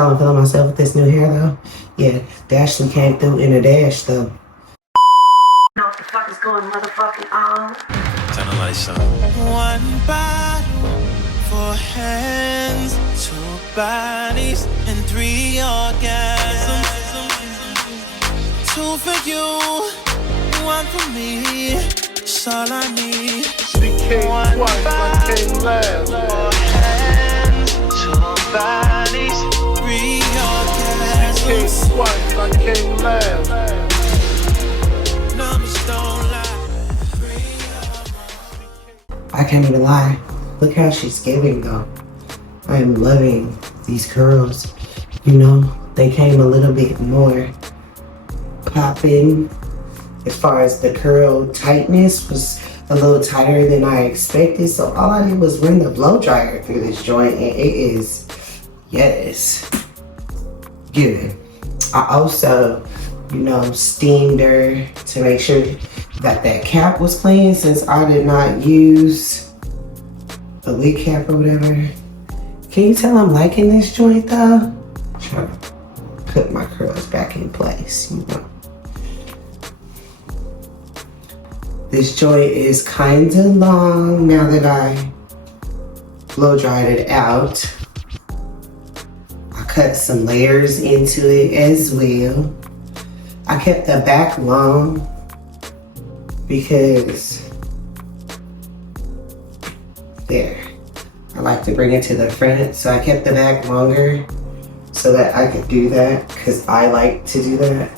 tell I'm feeling myself with this new hair though. Yeah, Dashley came through in a dash though. Know what the fuck is going motherfucking on? Turn the lights on. One bottle for hands, two bodies, and three orgasms. Two for you, one for me. It's all I need. She came twice, I came last. For hands, two bodies, three orgasms. She came twice, I came last. Numbers don't lie. I can't even lie. Look how she's giving though. I am loving these curls. You know, they came a little bit more popping. As far as the curl tightness was a little tighter than I expected. So all I did was run the blow dryer through this joint and it is, yes, good. I also, you know, steamed her to make sure that that cap was clean since I did not use a wig cap or whatever. Can you tell I'm liking this joint though? I'm trying to put my curls back in place, you know. This joint is kind of long now that I blow dried it out. I cut some layers into it as well. I kept the back long because there, I like to bring it to the front. So I kept the back longer so that I could do that because I like to do that,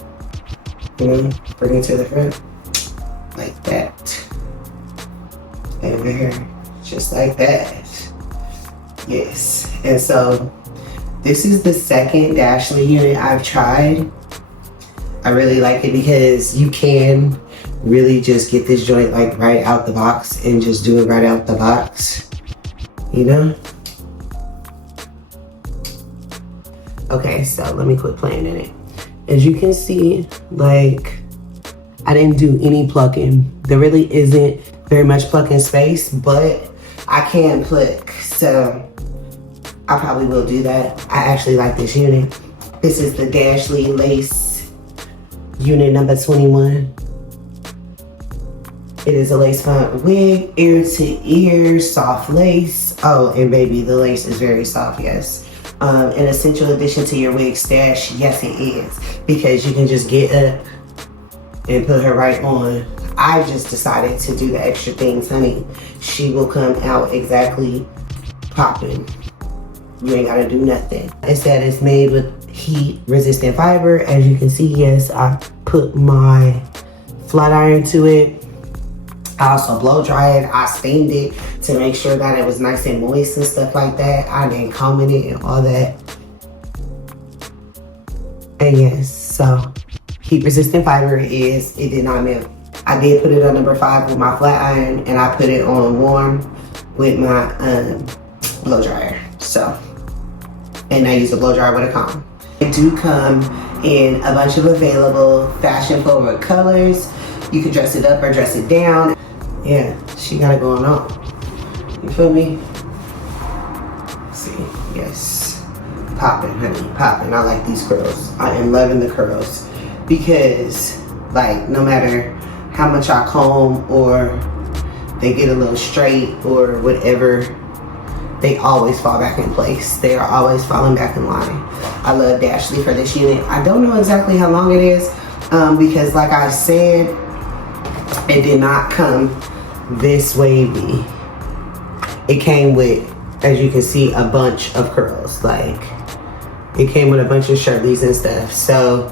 you know, bring it to the front. Like that. And there, just like that. Yes. And so this is the second Dashley unit I've tried. I really like it because you can really just get this joint like right out the box and just do it right out the box. You know? Okay, so let me quit playing in it. As you can see, like, I didn't do any plucking. There really isn't very much plucking space, but I can pluck, so I probably will do that. I actually like this unit. This is the Dashley Lace unit number 21. It is a lace front wig, ear to ear, soft lace. Oh, and baby, the lace is very soft, yes. An essential addition to your wig stash, yes it is, because you can just get up and put her right on. I just decided to do the extra things, honey. She will come out exactly popping. You ain't gotta do nothing. It said it's made with heat resistant fiber. As you can see, yes, I put my flat iron to it. I also blow dried it. I steamed it to make sure that it was nice and moist and stuff like that. I didn't comb in it and all that. And yes, so heat resistant fiber is, it did not melt. I did put it on number 5 with my flat iron and I put it on warm with my blow dryer. So, and I use a blow dryer with a comb. They do come in a bunch of available fashion forward colors. You can dress it up or dress it down. Yeah, she got it going on. You feel me? See, yes. Popping, honey, popping. I like these curls. I am loving the curls. Because, like, no matter how much I comb or they get a little straight or whatever, they always fall back in place. They are always falling back in line. I love Dashley for this unit. I don't know exactly how long it is because, like I said, it did not come this wavy. It came with, as you can see, a bunch of curls. Like, it came with a bunch of shirtleys and stuff. So,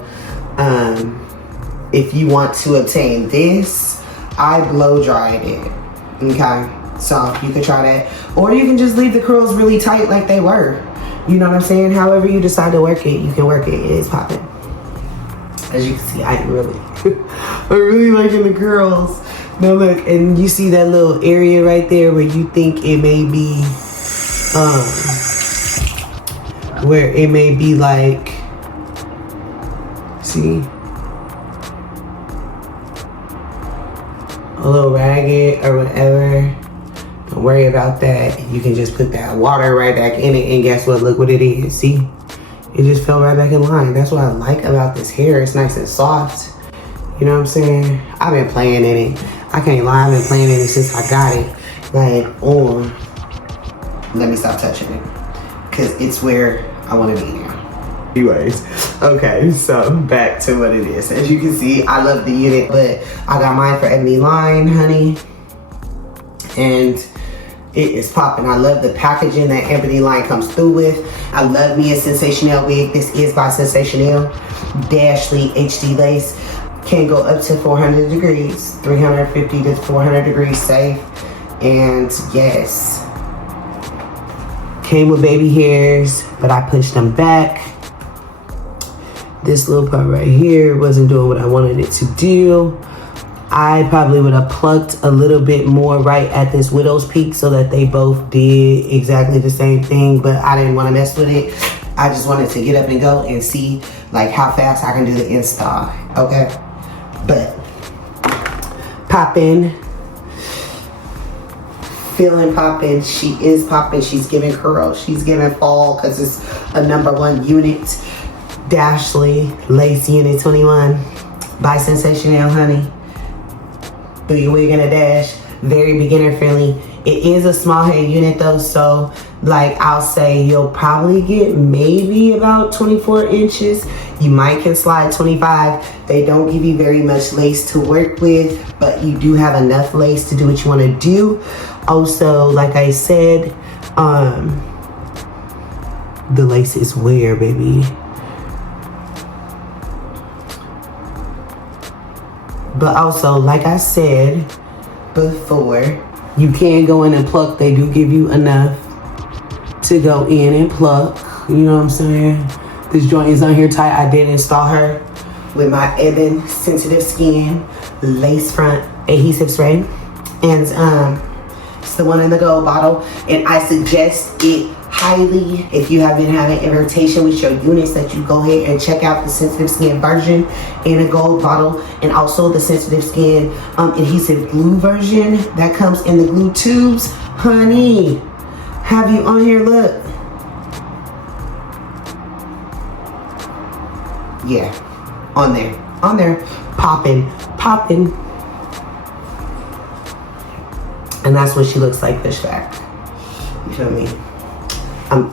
if you want to obtain this, I blow dried it, okay? So you can try that. Or you can just leave the curls really tight like they were. You know what I'm saying? However you decide to work it, you can work it. It is popping. As you can see, I'm really liking the curls. Now look, and you see that little area right there where you think it may be, where it may be like, see? A little ragged or whatever. Don't worry about that. You can just put that water right back in it and guess what? Look what it is. See? it just fell right back in line. That's what I like about this hair. It's nice and soft. You know what I'm saying? I've been playing in it. I can't lie, I've been playing in it since I got it. Like, on. Let me stop touching it. Because it's where I want to be now. Anyways, okay, so back to what it is. As you can see, I love the unit, but I got mine for Ebony Line, honey. And it is popping. I love the packaging that Ebony Line comes through with. I love me a Sensationnel wig. This is by Sensationnel. Dashly HD lace. Can go up to 400 degrees. 350 to 400 degrees safe. And yes. Came with baby hairs, but I pushed them back. This little part right here wasn't doing what I wanted it to do. I probably would have plucked a little bit more right at this widow's peak so that they both did exactly the same thing, but I didn't want to mess with it. I just wanted to get up and go and see like how fast I can do the install, okay? But poppin', feeling poppin', she is poppin', she's giving curl, she's giving fall because it's a #1 unit. Dashly Lace Unit 21 by Sensationnel, honey. Do your wig in a dash. Very beginner friendly. It is a small hair unit though, so like I'll say you'll probably get maybe about 24 inches. You might can slide 25. They don't give you very much lace to work with, but you do have enough lace to do what you want to do. Also, like I said, the lace is where, baby. But also, like I said before, you can go in and pluck. They do give you enough to go in and pluck. You know what I'm saying? This joint is on here tight. I did install her with my Ebon Sensitive Skin lace front adhesive spray. And it's the one in the gold bottle. And I suggest it highly if you have been having irritation with your units that you go ahead and check out the Sensitive Skin version in a gold bottle, and also the Sensitive Skin adhesive glue version that comes in the glue tubes. Honey, have you on here, look. Yeah, on there, popping. And that's what she looks like pushed back. You feel me?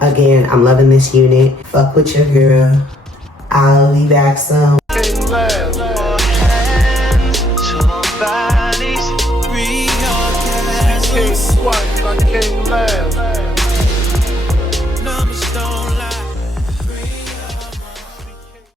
Again, I'm loving this unit. Fuck with your girl. I'll be back soon.